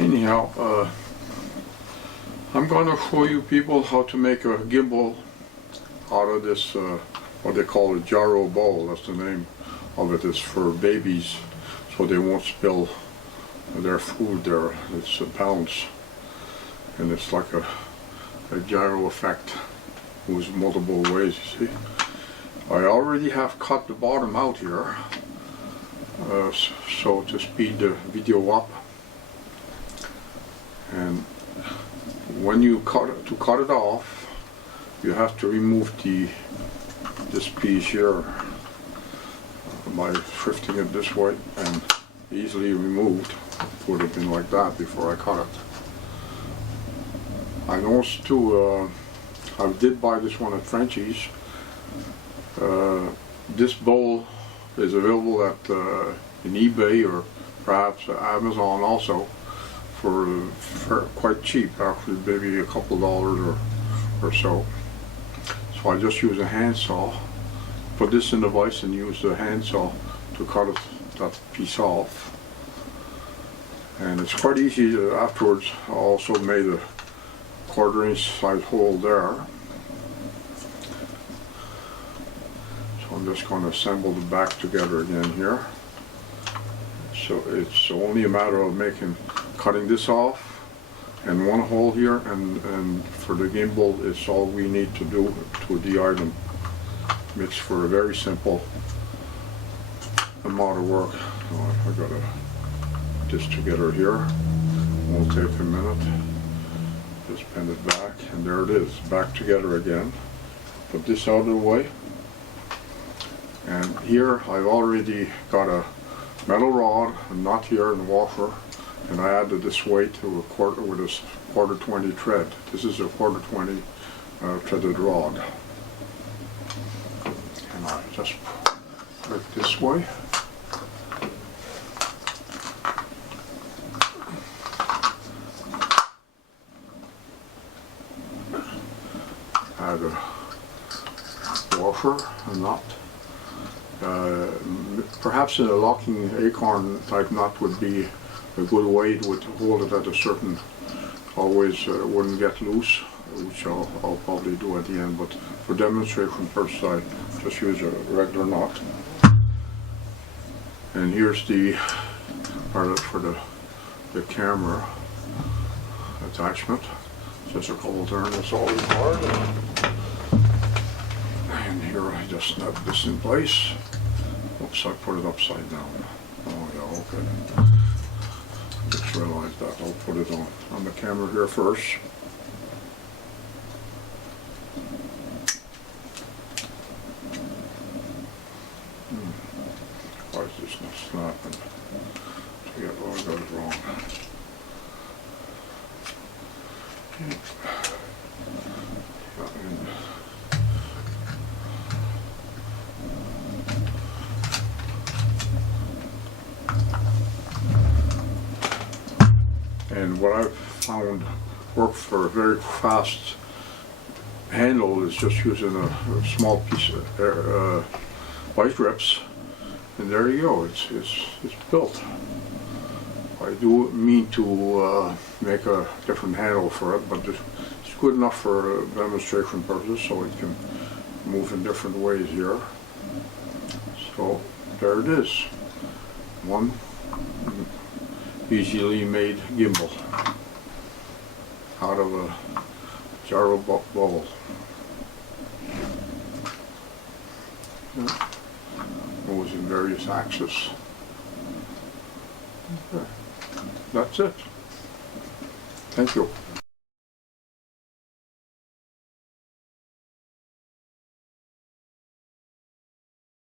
Anyhow, I'm going to show you people how to make a gimbal out of this, what they call a gyro ball. That's the name of it. It's for babies, so they won't spill their food there. It's a bounce, and it's like a gyro effect. Moves multiple ways, you see. I already have cut the bottom out here, so to speed the video up. And when you cut it off, you have to remove this piece here by shifting it this way, and easily removed. It would have been like that before I cut it. I noticed too, I did buy this one at Frenchie's. This bowl is available at in eBay or perhaps Amazon also for quite cheap, actually maybe a couple dollars or so. So I just use a handsaw, put this in the vise and use the handsaw to cut that piece off. And it's quite easy afterwards. I also made a 1/4-inch size hole there. So I'm just going to assemble the back together again here. So it's only a matter of cutting this off and one hole here, and for the gimbal it's all we need to do to the item. Makes for a very simple amount of work. I gotta put this together here. Won't take a minute. Just bend it back, and there it is, back together again. Put this out of the way, and here I've already got a metal rod, a nut here and a washer, and I added this weight to a quarter with a 1/4-20 thread. This is a 1/4-20 threaded rod, and I just put it this way. Add a washer, a nut. Perhaps a locking acorn type nut would be a good way. It would hold it at a certain, always wouldn't get loose, which I'll probably do at the end, but for demonstration purposes I just use a regular knot. And here's the part for the camera attachment. Just a couple turns, that's all required. And here I just snap this in place. Oops, I put it upside down. Oh yeah, okay. Just realized that. I'll put it on the camera here first. Why is this not snapping? So yeah, well, I got it wrong. Okay. And what I've found work for a very fast handle is just using a small piece of vice grips, and there you go. It's built. I do mean to make a different handle for it, but it's good enough for demonstration purposes, so it can move in different ways here. So there it is. One easily made gimbal out of a gyro ball. Moves in various axes. Okay. That's it. Thank you.